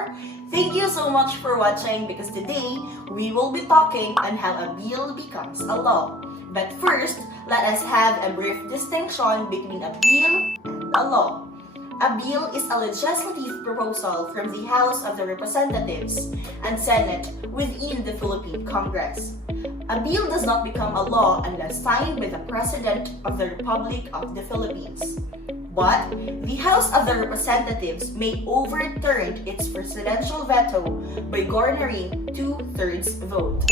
far. Thank you so much for watching because today we will be talking on how a bill becomes a law. But first, let us have a brief distinction between a bill and a law. A bill is a legislative proposal from the House of the Representatives and Senate within the Philippine Congress. A bill does not become a law unless signed by the President of the Republic of the Philippines. But the House of the Representatives may overturn its presidential veto by garnering 2/3 vote.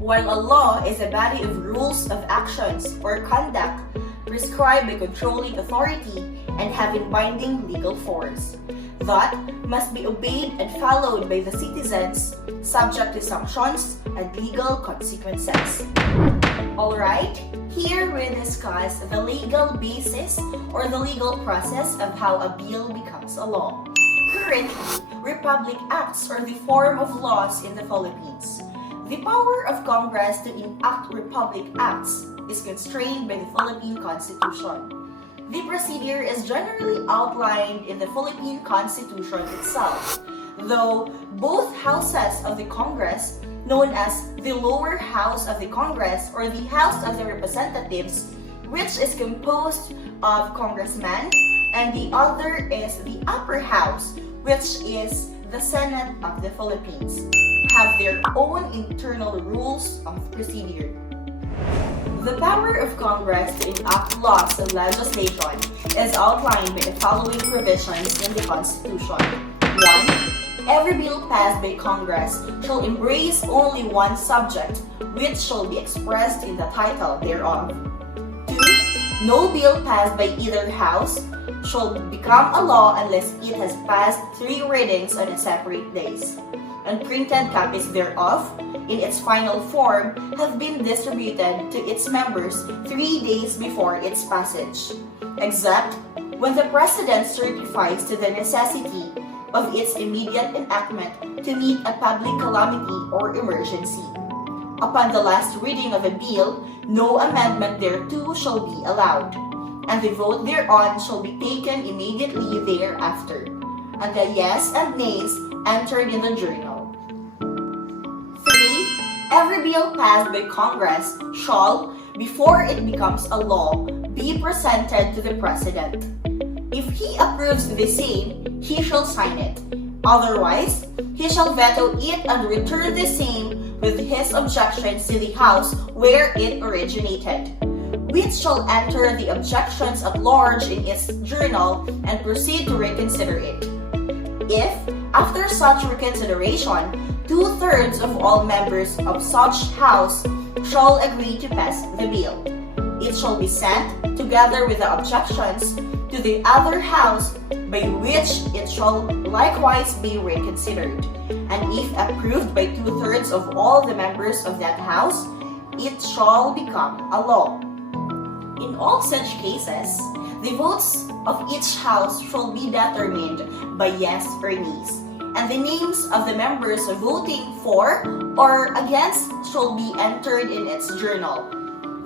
While a law is a body of rules of actions or conduct prescribed by controlling authority and having binding legal force that must be obeyed and followed by the citizens, subject to sanctions and legal consequences. Alright, here we discuss the legal basis or the legal process of how a bill becomes a law. Currently, Republic Acts are the form of laws in the Philippines. The power of Congress to enact Republic Acts is constrained by the Philippine Constitution. The procedure is generally outlined in the Philippine Constitution itself, though both houses of the Congress, known as the lower house of the Congress or the House of the Representatives, which is composed of congressmen, and the other is the upper house, which is the Senate of the Philippines, have their own internal rules of procedure. The power of Congress to enact laws and legislation is outlined by the following provisions in the Constitution. 1. Every bill passed by Congress shall embrace only one subject, which shall be expressed in the title thereof. 2. No bill passed by either house shall become a law unless it has passed 3 readings on separate days, and printed copies thereof in its final form have been distributed to its members 3 days before its passage, except when the President certifies to the necessity of its immediate enactment to meet a public calamity or emergency. Upon the last reading of a bill, no amendment thereto shall be allowed, and the vote thereon shall be taken immediately thereafter, and the yes and nays entered in the journal. 3. Every bill passed by Congress shall, before it becomes a law, be presented to the President. If he approves the same, he shall sign it. Otherwise, he shall veto it and return the same with his objections to the House where it originated, which shall enter the objections at large in its journal and proceed to reconsider it. If, after such reconsideration, 2/3 of all members of such House shall agree to pass the bill, it shall be sent, together with the objections, to the other House, by which it shall likewise be reconsidered. And if approved by 2/3 of all the members of that House, it shall become a law. In all such cases, the votes of each House shall be determined by yes or nays, and the names of the members voting for or against shall be entered in its journal.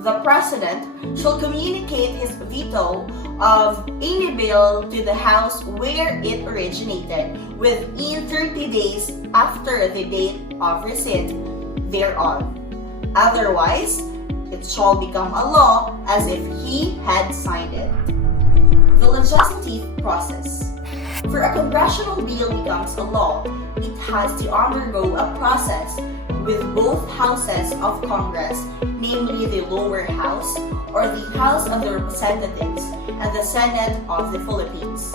The President shall communicate his veto of any bill to the House where it originated within 30 days after the date of receipt thereof. Otherwise, it shall become a law as if he had signed it. The legislative process. For a congressional bill becomes a law, it has to undergo a process with both houses of Congress, namely the lower house or the House of the Representatives and the Senate of the Philippines.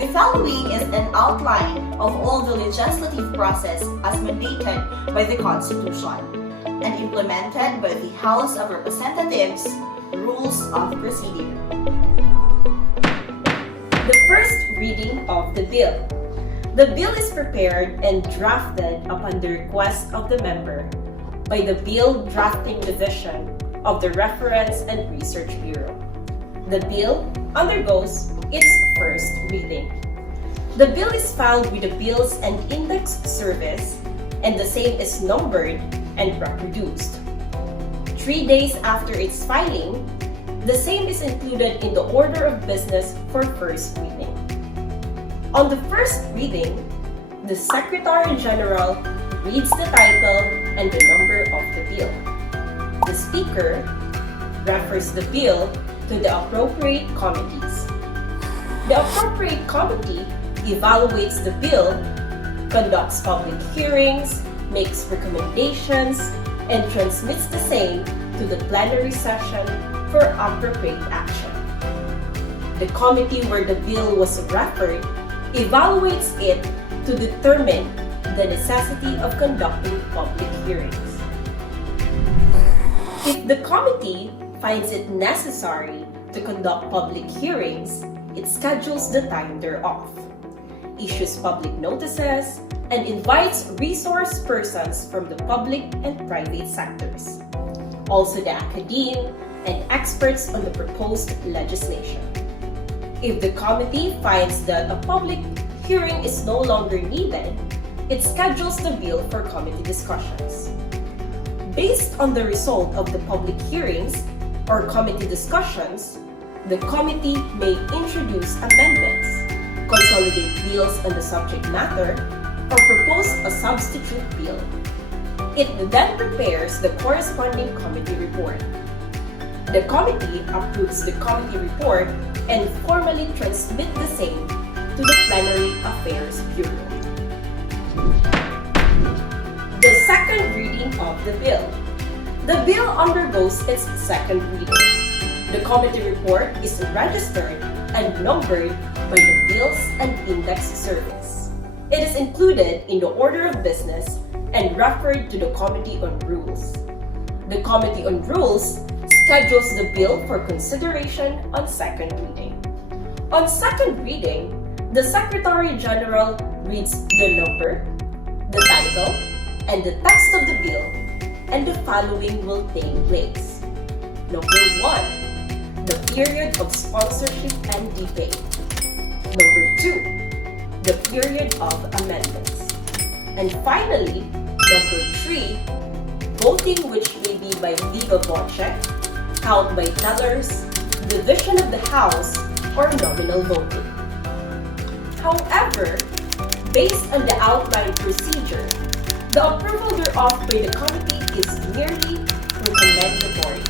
The following is an outline of all the legislative process as mandated by the Constitution and implemented by the House of Representatives Rules of Procedure. The first reading of the bill. The bill is prepared and drafted upon the request of the member by the Bill Drafting Division of the Reference and Research Bureau. The bill undergoes its first reading. The bill is filed with the Bills and Index Service, and the same is numbered and reproduced. 3 days after its filing, the same is included in the order of business for first reading. On the first reading, the Secretary General reads the title and the number of the bill. The Speaker refers the bill to the appropriate committees. The appropriate committee evaluates the bill, conducts public hearings, makes recommendations, and transmits the same to the plenary session for appropriate action. The committee where the bill was referred evaluates it to determine the necessity of conducting public hearings. If the committee finds it necessary to conduct public hearings, it schedules the time thereof, issues public notices, and invites resource persons from the public and private sectors, also the academe and experts on the proposed legislation. If the committee finds that a public hearing is no longer needed, it schedules the bill for committee discussions. Based on the result of the public hearings or committee discussions, the committee may introduce amendments, consolidate bills on the subject matter, or propose a substitute bill. It then prepares the corresponding committee report. The committee approves the committee report and formally transmits the same to the Plenary Affairs Bureau. The second reading of the bill. The bill undergoes its second reading. The committee report is registered and numbered by the Bills and Index Service. It is included in the order of business and referred to the Committee on Rules. The Committee on Rules schedules the bill for consideration on second reading. On second reading, the Secretary General reads the number, the title, and the text of the bill, and the following will take place. Number 1, the period of sponsorship and debate. Number 2, the period of amendments. And finally, number 3, voting which may be by viva voce, count by tellers, division of the House, or nominal voting. However, based on the outlined procedure, the approval thereof by the committee is merely recommendatory.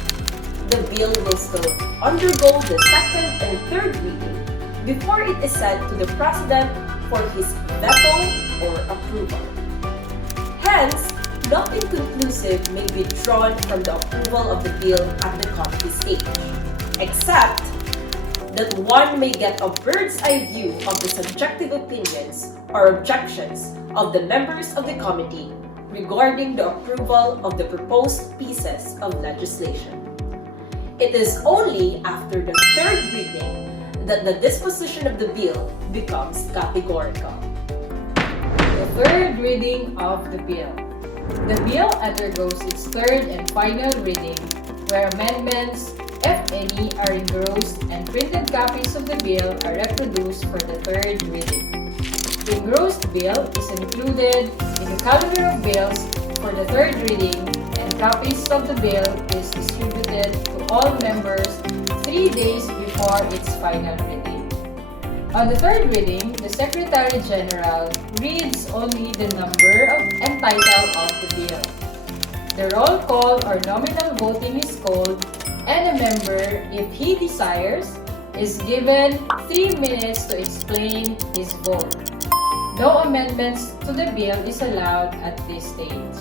The bill will still undergo the second and third reading before it is sent to the President for his veto or approval. Hence, nothing conclusive may be drawn from the approval of the bill at the committee stage, except that one may get a bird's eye view of the subjective opinions or objections of the members of the committee regarding the approval of the proposed pieces of legislation. It is only after the third reading that the disposition of the bill becomes categorical. The third reading of the bill. The bill undergoes its third and final reading, where amendments, if any, are engrossed and printed copies of the bill are reproduced for the third reading. The engrossed bill is included in the calendar of bills for the third reading, and copies of the bill is distributed to all members 3 days before its final reading. On the third reading, the Secretary General reads only the number and title of the bill. The roll call or nominal voting is called, and a member, if he desires, is given 3 minutes to explain his vote. No amendments to the bill is allowed at this stage.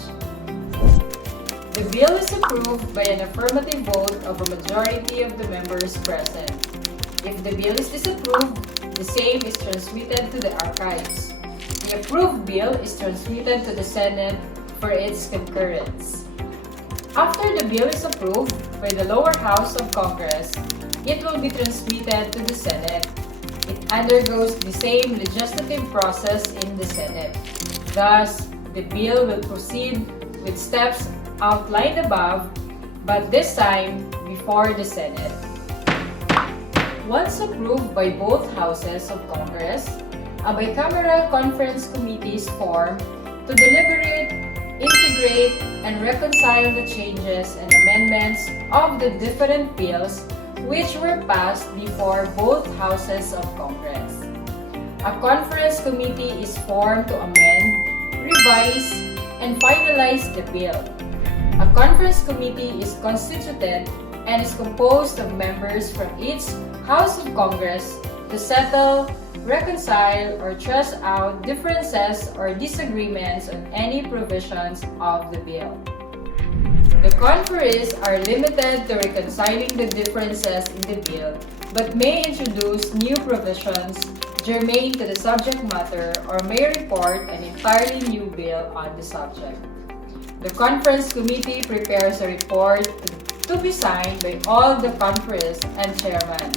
The bill is approved by an affirmative vote of a majority of the members present. If the bill is disapproved, the same is transmitted to the archives. The approved bill is transmitted to the Senate for its concurrence. After the bill is approved by the lower house of Congress, it will be transmitted to the Senate. It undergoes the same legislative process in the Senate. Thus, the bill will proceed with steps outlined above, but this time before the Senate. Once approved by both houses of Congress, a bicameral conference committee is formed to deliberate, integrate, and reconcile the changes and amendments of the different bills which were passed before both houses of Congress. A conference committee is formed to amend revise and finalize the bill. A conference committee is constituted and is composed of members from each House of Congress to settle, reconcile, or thrash out differences or disagreements on any provisions of the bill. The conferees are limited to reconciling the differences in the bill, but may introduce new provisions germane to the subject matter or may report an entirely new bill on the subject. The conference committee prepares a report to be signed by all the conferees and chairman.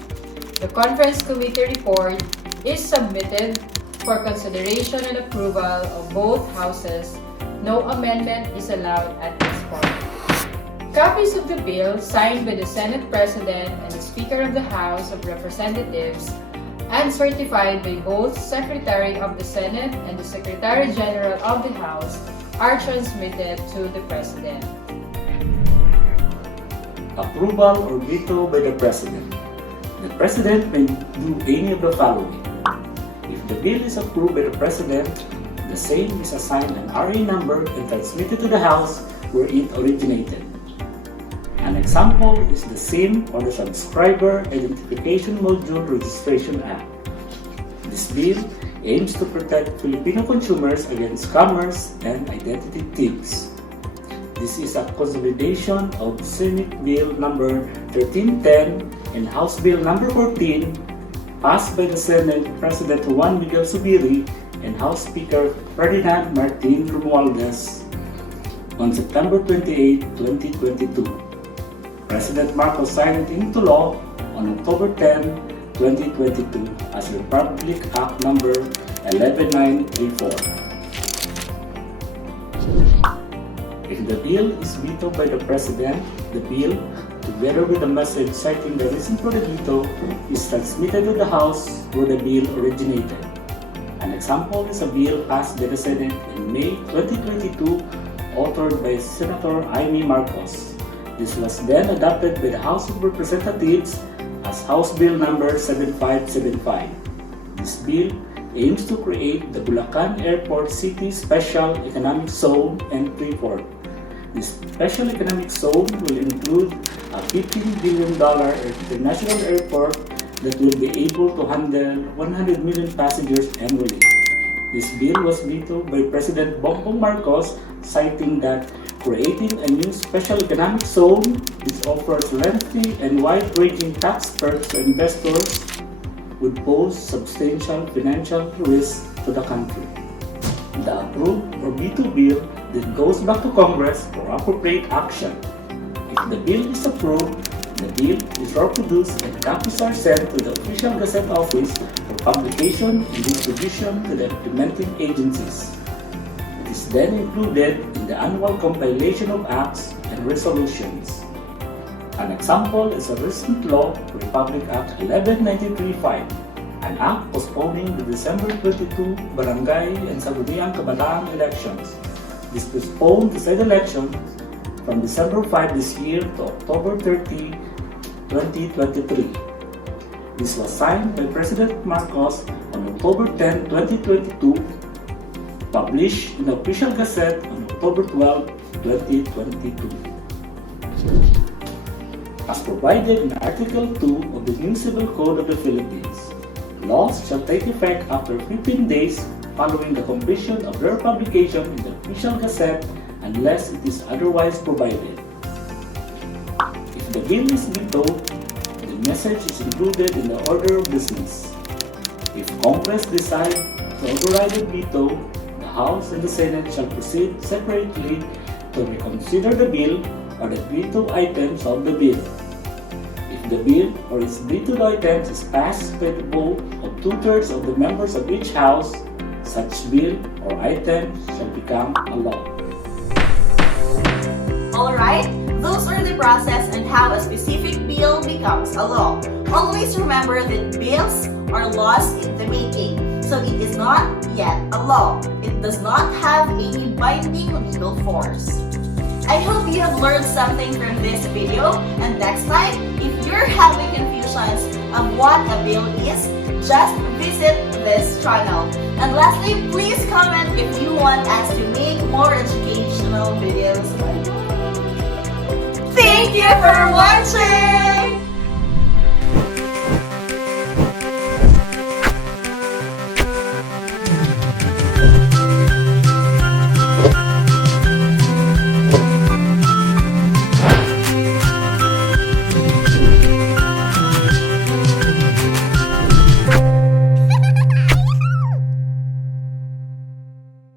The conference committee report is submitted for consideration and approval of both houses. No amendment is allowed at this point. Copies of the bill signed by the Senate President and the Speaker of the House of Representatives and certified by both Secretary of the Senate and the Secretary General of the House are transmitted to the President. Approval or veto by the President. The President may do any of the following. If the bill is approved by the President, the same is assigned an RA number and transmitted to the House where it originated. An example is the SIM or the Subscriber Identification Module Registration Act. This bill aims to protect Filipino consumers against scammers and identity thieves. This is a consolidation of Senate Bill number 1310 and House Bill number 14 passed by the Senate President Juan Miguel Zubiri and House Speaker Ferdinand Martin Romualdez on September 28, 2022. President Marcos signed it into law on October 10, 2022 as Republic Act number 11934. If the bill is vetoed by the President, the bill, together with a message citing the reason for the veto, is transmitted to the House where the bill originated. An example is a bill passed by the Senate in May 2022, authored by Senator Amy Marcos. This was then adopted by the House of Representatives as House Bill number 7575. This bill aims to create the Bulacan Airport City Special Economic Zone and Freeport. This special economic zone will include a $15 billion international airport that will be able to handle 100 million passengers annually. This bill was vetoed by President Bongbong Marcos, citing that creating a new special economic zone which offers lengthy and wide-ranging tax perks to investors would pose substantial financial risk to the country. The approved or veto bill then goes back to Congress for appropriate action. If the bill is approved, the bill is reproduced and copies are sent to the Official Gazette Office for publication and distribution to the implementing agencies. It is then included in the annual compilation of acts and resolutions. An example is a recent law, Republic Act 11935, an act postponing the December 22 barangay and Sangguniang Kabataan elections. This postponed the said elections from December 5 this year to October 30, 2023. This was signed by President Marcos on October 10, 2022, published in the Official Gazette on October 12, 2022. As provided in Article 2 of the New Civil Code of the Philippines, laws shall take effect after 15 days following the completion of their publication in the Official Gazette unless it is otherwise provided. If the bill is vetoed, the message is included in the order of business. If Congress decides to override the veto, the House and the Senate shall proceed separately to reconsider the bill or the vetoed items of the bill. If the bill or its vetoed items is passed by the vote of 2/3 of the members of each House, such bill or item shall become a law. Alright, those are the process and how a specific bill becomes a law. Always remember that bills are laws in the making, so it is not yet a law. It does not have any binding legal force. I hope you have learned something from this video, and next time, if you're having confusions of what a bill is, just visit this channel. And lastly, please comment if you want us to make more educational videos. Thank you for watching!